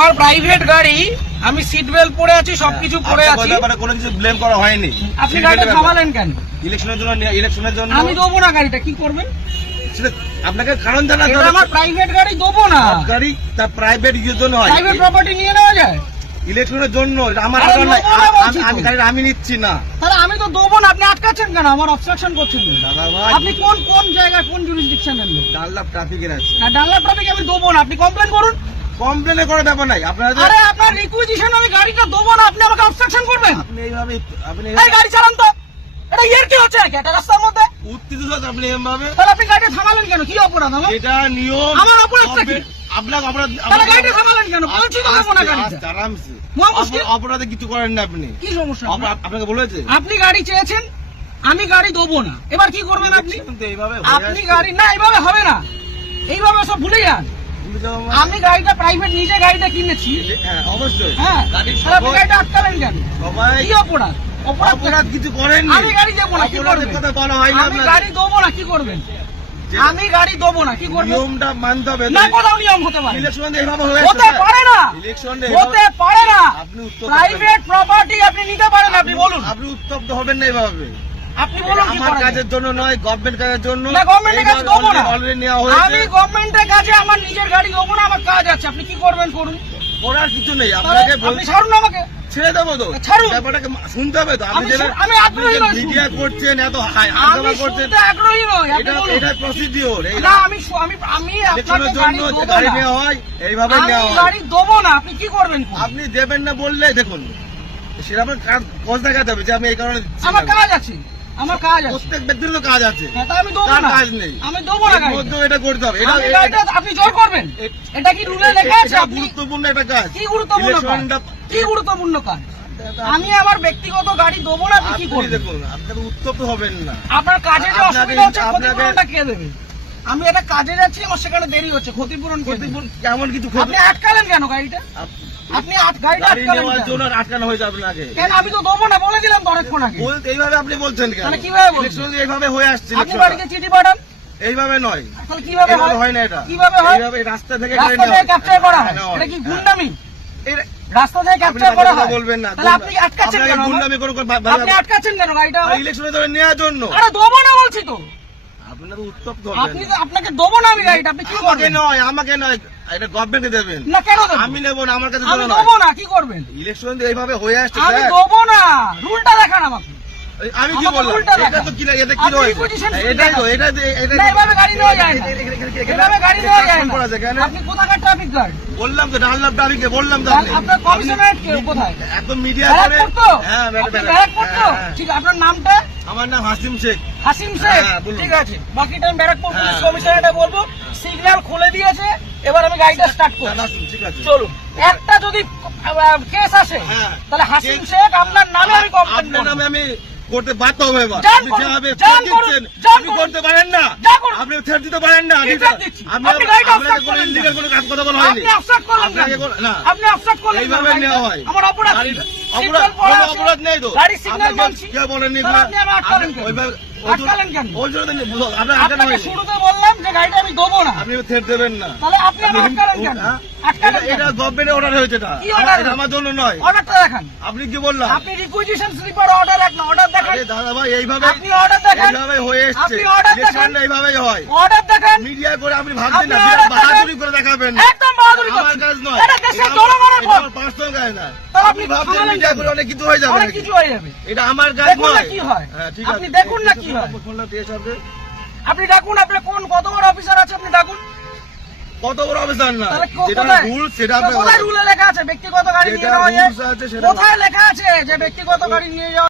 আমার প্রাইভেট গাড়ি, আমি সিট বেল্ট পরে আছি, সবকিছু পরে আছি, কোনো কিছু ব্লেম করা হয়নি। আপনি গাড়িটা থামালেন কেন? ইলেকশনের জন্য আমি দেবো না গাড়িটা, কি করবেন? আপনাকে কারণ জানা, আমার প্রাইভেট গাড়ি দেবো না। গাড়ি তার প্রাইভেট ইউজের জন্য হয়, প্রাইভেট প্রপার্টি নিয়ে নেওয়া যায় ইলেকশনের জন্য। আমার আমি গাড়ি আমি নিচ্ছি না, তাহলে আমি তো দেবো না। আপনি আটকাচ্ছেন কেন? আমার অবস্ট্রাকশন করছেন। দাদা ভাই, আপনি কোন জায়গায়, কোন জুরিসডিকশনের লোক? ডানলাপ ট্রাফিকের আছে। ডানলাপ ট্রাফিক আমি দেবো না, আপনি কমপ্লেন করুন। কমপ্লেনে করার ব্যাপার নাই আপনার। আরে আপনার রিকুইজিশন, আমি গাড়িটা দেবো না, আপনি আমাকে অবস্ট্রাকশন করবেন? আপনি এইভাবে এই গাড়ি চালান তো, এটা ইয়ার কি হচ্ছে নাকি একটা রাস্তার মধ্যে? উত্তেজিত হচ্ছে আপনি এভাবে। তাহলে আপনি গাড়িটা থামালেন কেন? কি অপরাধ আমার? এটা নিয়ম। আমার অপরাধটা কি? আপনার অপরাধ। তাহলে গাড়িটা থামালেন কেন? বলছি তো দেবো না গাড়িটা। আরামসে, মুশকিল। অপরাধে কিছু করেন না আপনি। কি সমস্যা? আপনাকে বলেছে আপনি গাড়ি চেয়েছেন, আমি গাড়ি দেবো না, এবার কি করবেন আপনি? এইভাবে আপনি গাড়ি না, এইভাবে হবে না, এইভাবে সব ভুলে যান। আমি গাড়িটা প্রাইভেট, নিজে গাড়িটা কিনেছি। হ্যাঁ অবশ্যই। হ্যাঁ, তাহলে আপনি গাড়িটা আটকালেন কেন? সবাই কি অপরাধ? অপরাধ কিছু করেন। আমি গাড়ি দেবো না, কি করবেন? কথা বলা হয় না। আমি গাড়ি দেবো না, কি করবেন? আমি গাড়ি দেবো না, কি করবেন? নিয়মটা মানতে হবে। না, কোথাও নিয়ম হতে পারে? ইলেকশন এইভাবে হয়ে হতে পারে না, হতে পারে না। আপনি প্রাইভেট প্রপার্টি আপনি নিতে পারেন, আপনি বলুন। আপনি উত্তপ্ত হবেন না এইভাবে। আপনি বলুন কি আমার করা কাজের যায়? জন্য নয়, গভর্নমেন্ট কাজের জন্য। না, গভর্নমেন্টের কাছে দেবো না। অলরেডি নেওয়া হয়েছে। আমি গভর্নমেন্টের কাছে আমার নিজের গাড়ি দেবো না, আমার কাজ আছে। আপনি কি করবেন করুন, করার কিছু নেই। আপনাকে আপনি ছাড়ুন আমাকে। ছেড়ে দেবো তো, ছাড়ুন। ব্যাপারটাকে শুনতে হবে তো। আপনি আমি আগ্রহী নই। মিডিয়া করছেন, এত আমি হাইজামা করছেন, শুনতে আগ্রহী নই, আপনি বলুন। এটা প্রসিডিওর। না, আমি আপনাকে ইলেকশনের গাড়ি জন্য দেবো গাড়ি না। নেওয়া হয়, এইভাবে আমি নেওয়া হয়। গাড়ি দেবো না, আপনি কি করবেন করুন। আপনি দেবেন না বললে দেখুন, সেটা আপনার কাজ দেখাতে হবে যে আমি এই কারণে দিচ্ছি আমার না। কাজ আছে, আমার কাজ আছে। প্রত্যেক ব্যক্তির তো কাজ আছে, হ্যাঁ, তা আমি দেবো কার না, কাজ নেই? আমি দেবো না এর গাড়িটা। মধ্যেও এটা করতে হবে। আমি গাড়িটা আপনি জোর করবেন, এটা কি রুলে লেখা আছে? এটা আপনি গুরুত্বপূর্ণ একটা কাজ। কি গুরুত্বপূর্ণ কাজ? ইলেকশনটা- কি গুরুত্বপূর্ণ কাজ? আমি আমার ব্যক্তিগত গাড়ি দেবো না, আপনি কি আপনি করবেন? দেখুন, আপনাকে উত্তপ্ত হবেন না। আপনার কাজে যে আপনাকে- অসুবিধা হচ্ছে, আপনাকে- ক্ষতিপূরণটা কে দেবে? আমি একটা কাজে যাচ্ছি, আমার সেখানে দেরি হচ্ছে, ক্ষতিপূরণ কে দেবে? ক্ষতিপূরণ কেমন কিছু আপনি আটকালেন কেন গাড়িটা? আপনি গাড়িটা গাড়ি আটকালেন নেওয়ার কেন? জন্য আটকানো হয়েছে আপনাকে। কেন? আমি তো দেবো না বলে দিলাম তো অনেকক্ষণ আগে। এইভাবে আপনি বলছেন কেন? তাহলে কিভাবে বলছেন? ইলেকশন এইভাবে হয়ে আসছে। আপনি বাড়িতে চিঠি পাঠান, এইভাবে নয়, তাহলে কিভাবে এইভাবে হয়? হয় না। এটা কিভাবে হয়? এইভাবে রাস্তা থেকে রাস্তা থেকে ক্যাপচার করা হয়, এটা কি গুন্ডামি? রাস্তা থেকে ক্যাপচার করা হয়, বলবেন না। তাহলে আপনি আটকাচ্ছেন কেন? গুন্ডামি করে আপনি আটকাচ্ছেন কেন গাড়িটা? ইলেকশনে ধরে নেওয়ার জন্য। আরে দেবো না বলছি তো, আপনারা উত্তপ্ত আপনি আপনাকে দেবো না আমি গাড়িটা, আপনি কি করবেন? আমাকে নয়, এটা গভর্নমেন্টকে দেবেন। না, কেন দেবো? আমি নেবো না, আমার কাছে আমি জন্য দেবো নয়। না, কি করবেন? ইলেকশন এইভাবে হয়ে আসছে আমি স্যার। দেবো না, রুলটা দেখান আমাকে। আমি কি আমাকে বললাম? উল্টা এটা দেখান। তো কি, এটা কি আপনি রয়েছে? requisition এটাই তো, দেখান। এটা না, এভাবে গাড়ি নেওয়া যায় না। এভাবে গাড়ি নেওয়া যায় না। করা যায় কেন? আপনি কোথাকার ট্রাফিক গার্ড? বললাম তো, ডানলাপ ট্রাফিকে বললাম তো। আপনি আপনার কমিশনারেট কে কোথায়? একদম মিডিয়া করে। ব্যারাকপুর তো? হ্যাঁ, আপনি ব্যারাকপুর তো? হ্যাঁ। ঠিক, আপনার নামটা? আমার নাম হাসিম শেখ। হাসিম শেখ। হ্যাঁ, বলুন। ঠিক আছে, বাকি টাইম ব্যারাকপুর পুলিশ হ্যাঁ। কমিশনারেটে বলবো। সিগন্যাল খুলে দিয়েছে, এবার আমি গাড়িটা স্টার্ট করব। ঠিক আছে, চলুন। একটা যদি কেস আসে, হ্যাঁ। তাহলে হাসিম শেখ আপনার নামে আমি কমপ্লেন আপনার করব। নামে আমি করতে বাধ্য হবে। এবার যান আপনি করুন, যেভাবে যান threat করুন, দিচ্ছেন, যান আপনি করুন। করতে পারেন না। যা করুন। আপনি থ্রেট দিতে পারেন না। কি threat দিচ্ছি? আমি আপনি গাড়িটা আপনাকে obstruct কোনো করলেন illegal কেন? কোনো কথা বলা হয়নি। আপনি অফসাইড করলেন আপনাকে কেন? না। আপনি অফসাইড করলেন এইভাবে কেন? নেওয়া হয়। আমার অপরাধ কি? অপরাধ, সিগন্যাল পড়া কোনো আছে। অপরাধ নেই তো। গাড়ি সিগন্যাল আপনাকে মানছি। কেউ বলেননি। তাহলে আপনি আমার আটকালেন কেন? ওইভাবে- আটকালেন কেন? ওই জন্য তো আপনার আটকানো আপনাকে হয়নি। শুরুতে বললাম যে গাড়িটা আমি দেবো না, আপনি থ্রেট দেবেন না। তাহলে আপনি আমার আটকালেন কেন? হ্যাঁ? আটকালেন কেন? এটা গভর্নমেন্টের অর্ডার হয়েছে। কি order? এটা আমার জন্য নয়। অর্ডারটা দেখান। আপনি কি বললাম? আপনি রিকুইজিশন স্লিপার অর্ডার রাখেন, অর্ডার দেখান। আরে দাদা ভাই, এইভাবে আপনি অর্ডার দেখান। এইভাবে হয়ে এসছে। আপনি order দেখান। ইলেকশনটা এইভাবেই হয়। অর্ডার দেখান। মিডিয়া করে আপনি ভাবছেন না, আপনি বিরাট order দেখান। বাহাদুরি করে দেখাবেন। একদম বাহাদুরি আমার করছেন। কাজ নয়। এটা দেশের এটা জনগণের এটা ভোট। আমার পার্সোনাল কাজ না। তাহলে আপনি আপনি ভাবছেন থামালেন মিডিয়া কেন? করে অনেক কিছু হয়ে যাবে অনেক নাকি? কিছু হয়ে যাবে। এটা আমার কাজ দেখুন না নয়। কি হয়। হ্যাঁ, ঠিক আপনি আছে। দেখুন না কি হয়। ফোনটা দিয়ে সাথে আপনি ডাকুন, আপনার কত বড় অফিসার আছে আপনি ডাকুন। কত বড় অবস্থান না, তাহলে যেটা কোথায়? রুল সেটা কোথায় রুলে লেখা আছে ব্যক্তিগত গাড়ি নিয়ে যেটা যাওয়া যায়? rules আছে সেটা- কোথায় লেখা আছে যে ব্যক্তিগত গাড়ি নিয়ে যাওয়া